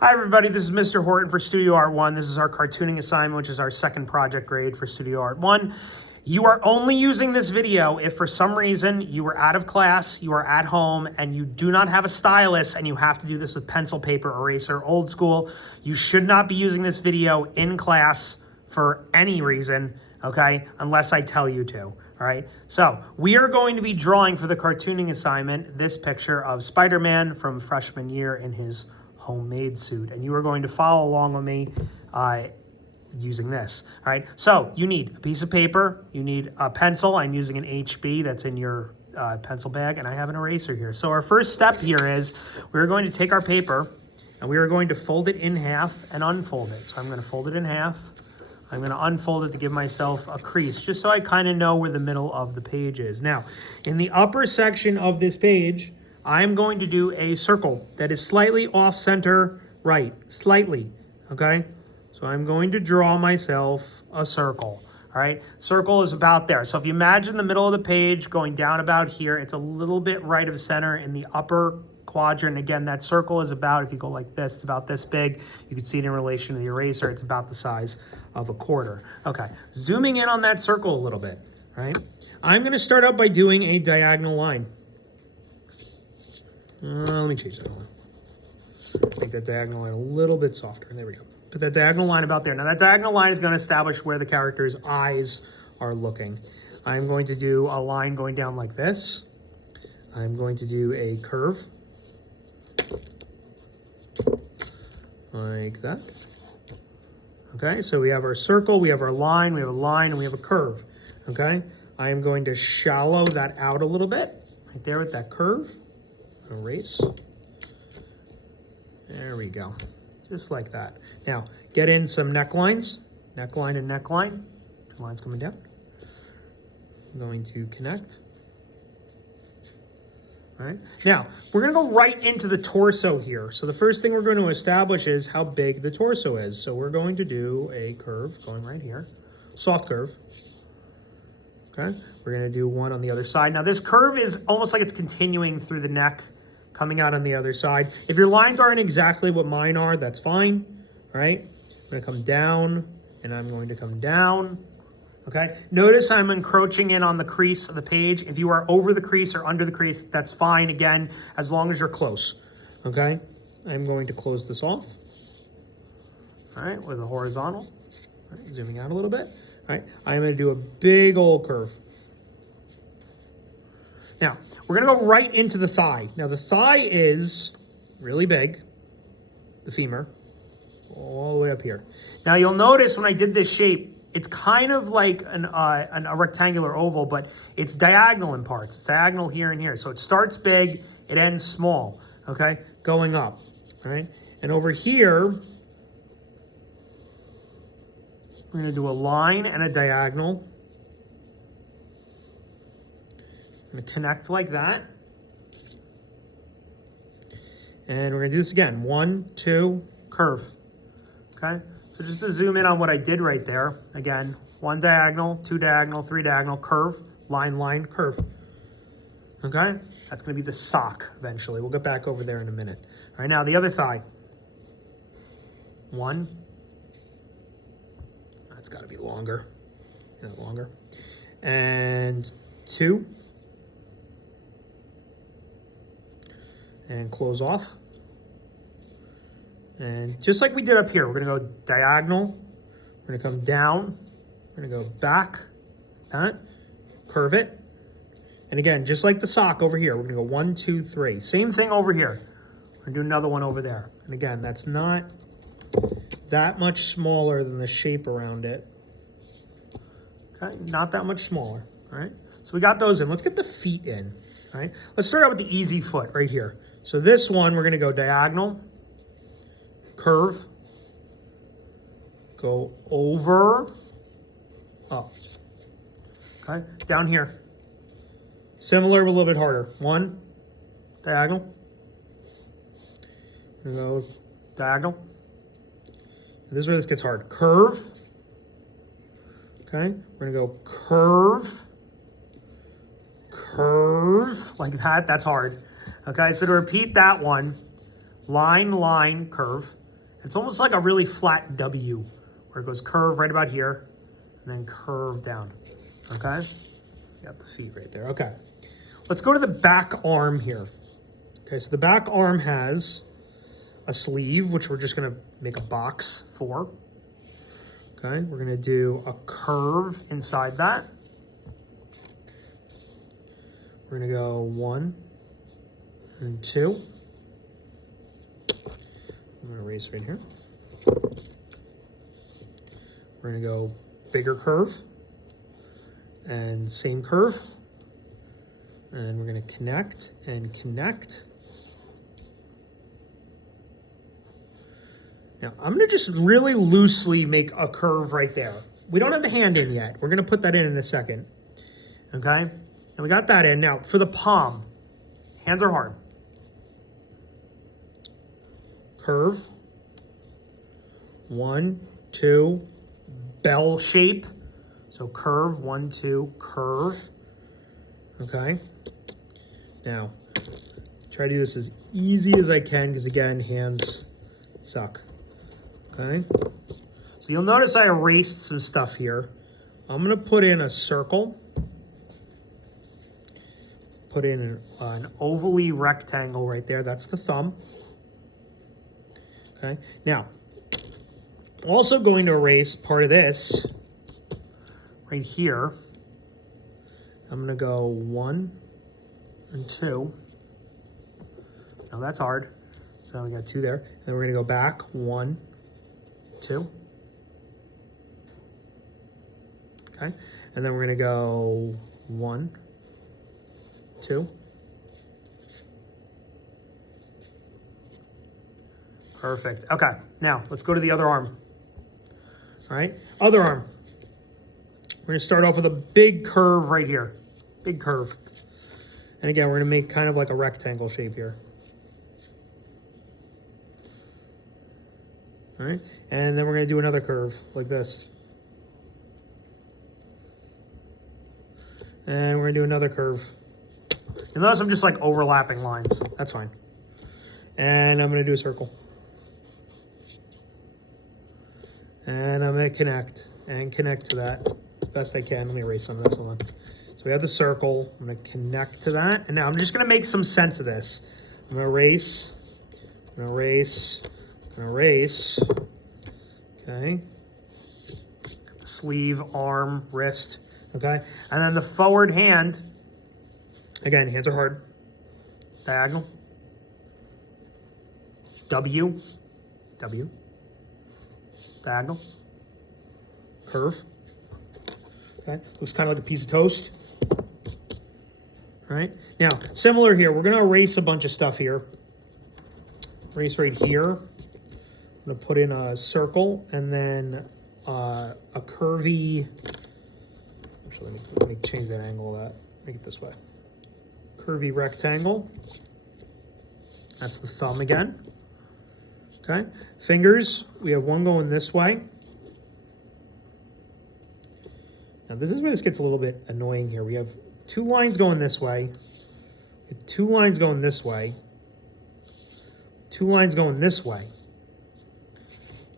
Hi everybody, this is Mr. Horton for Studio Art 1. This is our cartooning assignment, which is our second project grade for Studio Art 1. You are only using this video if for some reason you were out of class, you are at home, and you do not have a stylus, and you have to do this with pencil, paper, eraser, old school. You should not be using this video in class for any reason, okay, unless I tell you to. All right, so we are going to be drawing for the cartooning assignment this picture of Spider-Man from freshman year in his homemade suit, and you are going to follow along with me using this. All right, so you need a piece of paper, you need a pencil. I'm using an HB that's in your pencil bag, and I have an eraser here. So our first step here is we're going to take our paper and we are going to fold it in half and unfold it. So I'm going to fold it in half. I'm going to unfold it to give myself a crease, just so I kind of know where the middle of the page is. Now, in the upper section of this page, I'm going to do a circle that is slightly off center right, slightly, okay? So I'm going to draw myself a circle, all right? Circle is about there. So if you imagine the middle of the page going down about here, it's a little bit right of center in the upper quadrant. Again, that circle is about, if you go like this, it's about this big. You can see it in relation to the eraser. It's about the size of a quarter. Okay, zooming in on that circle a little bit, right? I'm gonna start out by doing a diagonal line. Let me change that one. Make that diagonal line a little bit softer. There we go. Put that diagonal line about there. Now that diagonal line is gonna establish where the character's eyes are looking. I'm going to do a line going down like this. I'm going to do a curve. Like that. Okay, so we have our circle, we have our line, we have a line, and we have a curve. Okay, I am going to shallow that out a little bit, right there with that curve. Erase. There we go, just like that. Now, get in some necklines, neckline and neckline. Two lines coming down. I'm going to connect. All right. Now, we're going to go right into the torso here. So the first thing we're going to establish is how big the torso is. So we're going to do a curve going right here, soft curve. Okay. We're going to do one on the other side. Now this curve is almost like it's continuing through the neck, coming out on the other side. If your lines aren't exactly what mine are, that's fine. All right. I'm going to come down and I'm going to come down. Okay, notice I'm encroaching in on the crease of the page. If you are over the crease or under the crease, that's fine, again, as long as you're close, okay? I'm going to close this off, all right, with a horizontal. All right, zooming out a little bit. All right, I'm gonna do a big old curve. Now, we're gonna go right into the thigh. Now, the thigh is really big, the femur, all the way up here. Now, you'll notice when I did this shape, it's kind of like a rectangular oval, but it's diagonal in parts. It's diagonal here and here. So it starts big, it ends small, okay? Going up, all right? And over here, we're gonna do a line and a diagonal. I'm gonna connect like that. And we're gonna do this again. 1, 2, curve, okay? So just to zoom in on what I did right there, again, 1 diagonal, 2 diagonal, 3 diagonal, curve, line, line, curve. Okay? That's going to be the sock eventually. We'll get back over there in a minute. All right, now the other thigh. 1. That's got to be longer. Longer. And 2. And close off. And just like we did up here, we're gonna go diagonal, we're gonna come down, we're gonna go back, that, curve it. And again, just like the sock over here, we're gonna go 1, 2, 3. Same thing over here. We're gonna do another one over there. And again, that's not that much smaller than the shape around it. Okay, not that much smaller, all right? So we got those in. Let's get the feet in, all right? Let's start out with the easy foot right here. So this one, we're gonna go diagonal, curve, go over, up, okay? Down here. Similar, but a little bit harder. 1, diagonal. We're gonna go diagonal. And this is where this gets hard. Curve, okay? We're gonna go curve, curve, like that. That's hard, okay? So to repeat that one, line, line, curve. It's almost like a really flat W, where it goes curve right about here, and then curve down, okay? Got the feet right there, okay. Let's go to the back arm here. Okay, so the back arm has a sleeve, which we're just gonna make a box for. Okay, we're gonna do a curve inside that. We're gonna go 1 and 2. I'm gonna erase right here. We're gonna go bigger curve and same curve. And we're gonna connect and connect. Now, I'm gonna just really loosely make a curve right there. We don't have the hand in yet. We're gonna put that in a second, okay? And we got that in. Now, for the palm, hands are hard. Curve. 1, 2, bell shape. So curve, 1, 2, curve, okay? Now, try to do this as easy as I can, because again, hands suck. Okay, so you'll notice I erased some stuff here. I'm gonna put in a circle, put in an ovally rectangle right there. That's the thumb. Okay, now, also going to erase part of this right here. I'm gonna go 1 and 2. Now that's hard. So we got 2 there. And we're gonna go back 1, 2. Okay, and then we're gonna go 1, 2. Perfect. Okay, now let's go to the other arm. All right, other arm. We're gonna start off with a big curve right here. Big curve. And again, we're gonna make kind of like a rectangle shape here. All right, and then we're gonna do another curve like this. And we're gonna do another curve. You'll notice I'm just like overlapping lines. That's fine. And I'm gonna do a circle. And I'm gonna connect and connect to that best I can. Let me erase some of this, hold on. So we have the circle, I'm gonna connect to that. And now I'm just gonna make some sense of this. I'm gonna erase, I'm gonna erase, erase, okay, got the sleeve, arm, wrist, okay, and then the forward hand, again, hands are hard, diagonal, W, W, diagonal, curve, okay, looks kind of like a piece of toast, all right, now, similar here, we're gonna erase a bunch of stuff here, erase right here. I'm gonna put in a circle and then a curvy, actually let me change that angle of that, make it this way. Curvy rectangle, that's the thumb again. Okay, fingers, we have one going this way. Now this is where this gets a little bit annoying here. We have 2 lines going this way, we have 2 lines going this way, 2 lines going this way.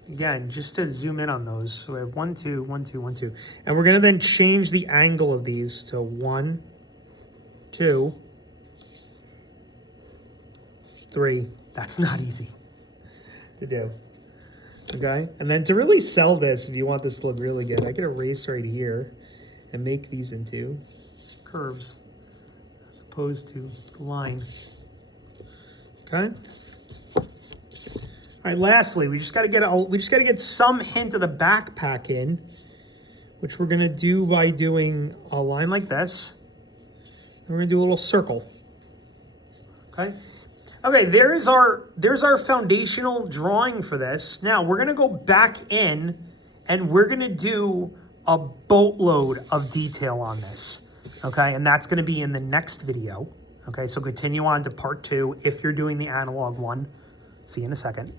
Again, just to zoom in on those. So we have 1, 2, 1, 2, 1, 2. And we're gonna then change the angle of these to 1, 2, 3. That's not easy to do, okay? And then to really sell this, if you want this to look really good, I can erase right here and make these into curves as opposed to lines, okay? All right, lastly, we just got to get some hint of the backpack in, which we're going to do by doing a line like this. And we're going to do a little circle. Okay? Okay, there's our foundational drawing for this. Now, we're going to go back in and we're going to do a boatload of detail on this. Okay? And that's going to be in the next video. Okay? So continue on to part 2 if you're doing the analog one. See you in a second.